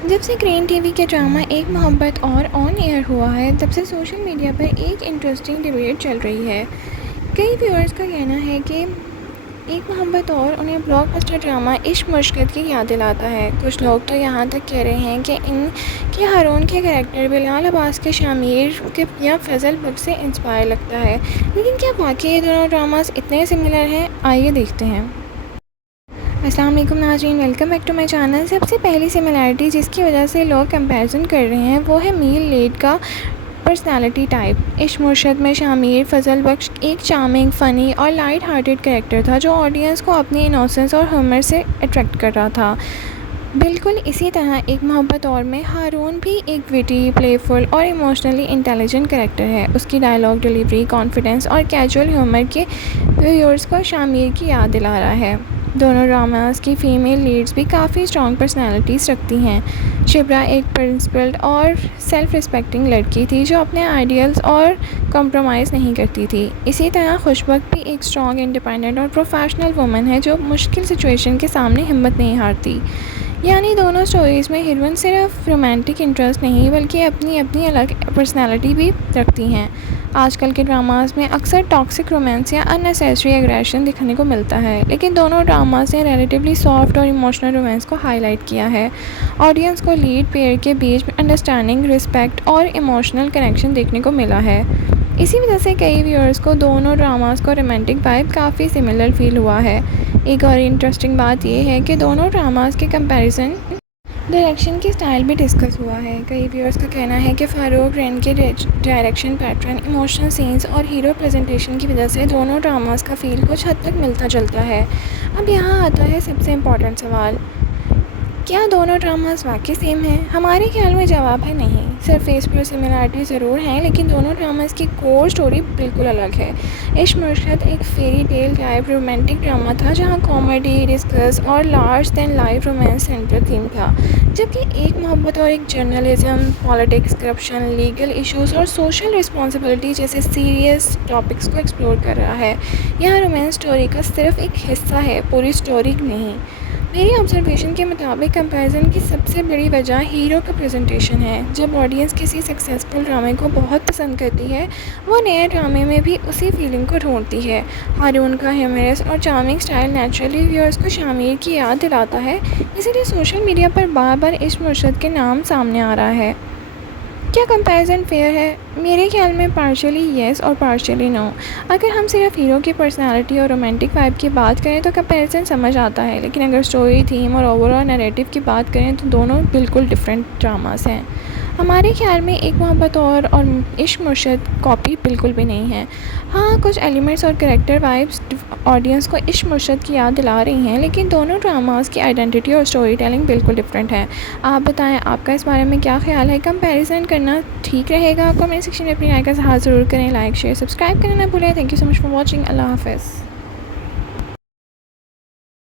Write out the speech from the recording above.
जब से green TV के ड्रामा एक मोहब्बत और ऑन एयर हुआ है, तब से सोशल मीडिया पर एक इंटरेस्टिंग डिबेट चल रही है। कई व्यूअर्स का कहना है कि एक मोहब्बत और उन्हें ब्लॉकबस्टर ड्रामा इश्क मुश्किल की याद दिलाता है। कुछ लोग तो यहाँ तक कह रहे हैं कि इनके हारून के कैरेक्टर बिलाल अब्बास के शामिर के या फजल बख्श से इंस्पायर लगता है। लेकिन क्या वाकई ये दोनों ड्रामास इतने सिमिलर हैं? आइए देखते हैं। अस्सलाम वालेकुम नाज़रीन, welcome back to my channel. सबसे पहली सिमिलैरिटी जिसकी वजह से लोग कंपैरिजन कर रहे हैं वो है मीर लेट का पर्सनालिटी टाइप। इश्क मुर्शद में शामिर फजल बख्श एक चार्मिंग, फ़नी और लाइट हार्टेड कैरेक्टर था जो ऑडियंस को अपनी इनोसेंस और ह्यूमर से अट्रैक्ट कर रहा था। बिल्कुल इसी तरह एक मोहब्बत और में हारून भी एक विटी, प्लेफुल और इमोशनली इंटेलिजेंट कैरेक्टर है। उसकी डायलॉग डिलीवरी, कॉन्फिडेंस और कैजुअल ह्यूमर के व्यूअर्स को शामिर की याद दिला रहा है। दोनों ड्रामास की फ़ीमेल लीड्स भी काफ़ी स्ट्रॉन्ग पर्सनालिटीज़ रखती हैं। शिब्रा एक प्रिंसिपल्ड और सेल्फ़ रिस्पेक्टिंग लड़की थी जो अपने आइडियल्स और कॉम्प्रोमाइज़ नहीं करती थी। इसी तरह खुशबक भी एक स्ट्रॉन्ग, इंडिपेंडेंट और प्रोफेशनल वुमन है जो मुश्किल सिचुएशन के सामने हिम्मत नहीं हारती। यानी दोनों स्टोरीज़ में हीरोइन सिर्फ रोमांटिक इंटरेस्ट नहीं बल्कि अपनी अपनी अलग पर्सनालिटी भी रखती हैं। आजकल के ड्रामास में अक्सर टॉक्सिक रोमांस या अननेसेसरी एग्रेशन दिखने को मिलता है, लेकिन दोनों ड्रामास ने रिलेटिवली सॉफ्ट और इमोशनल रोमांस को हाईलाइट किया है। ऑडियंस को लीड पेयर के बीच अंडरस्टैंडिंग, रिस्पेक्ट और इमोशनल कनेक्शन देखने को मिला है। इसी वजह से कई व्यूअर्स को दोनों ड्रामास को रोमांटिक वाइब काफ़ी सिमिलर फील हुआ है। एक और इंटरेस्टिंग बात यह है कि दोनों ड्रामास के कंपैरिजन डायरेक्शन की स्टाइल भी डिस्कस हुआ है। कई व्यूअर्स का कहना है कि फ़ारूक रैन के डायरेक्शन पैटर्न, इमोशनल सीन्स और हीरो प्रेजेंटेशन की वजह से दोनों ड्रामास का फील कुछ हद तक मिलता जुलता है। अब यहाँ आता है सबसे इम्पॉर्टेंट सवाल, क्या दोनों ड्रामास वाकई सेम हैं? हमारे ख्याल में जवाब है नहीं। सरफेस पर सिमिलरिटी ज़रूर हैं, लेकिन दोनों ड्रामास की कोर स्टोरी बिल्कुल अलग है। इश्क मुर्शद एक fairy tale type romantic drama था जहां कॉमेडी, डिस्कस और large than life romance central theme था, जबकि एक मोहब्बत और एक journalism, politics, corruption, legal issues और सोशल रिस्पॉन्सिबिलिटी जैसे सीरियस टॉपिक्स को एक्सप्लोर कर रहा है। यहाँ रोमांस स्टोरी का सिर्फ एक हिस्सा है, पूरी स्टोरी नहीं। मेरी ऑब्जर्वेशन के मुताबिक कंपैरिजन की सबसे बड़ी वजह हीरो का प्रेजेंटेशन है। जब ऑडियंस किसी सक्सेसफुल ड्रामे को बहुत पसंद करती है, वो नए ड्रामे में भी उसी फीलिंग को ढूंढती है। हारून का ह्यूमरस और चार्मिंग स्टाइल नेचुरली व्यूअर्स को शामिर की याद दिलाता है, इसीलिए सोशल मीडिया पर बार बार इश्क मुर्शद के नाम सामने आ रहा है। क्या कंपैरिजन फेयर है? मेरे ख्याल में पार्शियली येस और पार्शियली नो। अगर हम सिर्फ हीरो की पर्सनालिटी और रोमांटिक वाइब की बात करें तो कंपैरिजन समझ आता है, लेकिन अगर स्टोरी, थीम और ओवरऑल नैरेटिव की बात करें तो दोनों बिल्कुल डिफरेंट ड्रामास हैं। हमारे ख्याल में एक मोहब्बत और इश्क मुर्शद कॉपी बिल्कुल भी नहीं है। हाँ, कुछ एलिमेंट्स और कैरेक्टर वाइब्स ऑडियंस को इश्क मुर्शद की याद दिला रही हैं, लेकिन दोनों ड्रामास की आइडेंटिटी और स्टोरी टेलिंग बिल्कुल डिफरेंट है। आप बताएं, आपका इस बारे में क्या ख्याल है? कंपैरिजन करना ठीक रहेगा? कमेंट सेक्शन में अपनी राय का इज़हार ज़रूर करें। लाइक, शेयर, सब्सक्राइब करना ना भूलें। Thank you so much for watching. अल्लाह हाफ़िज़।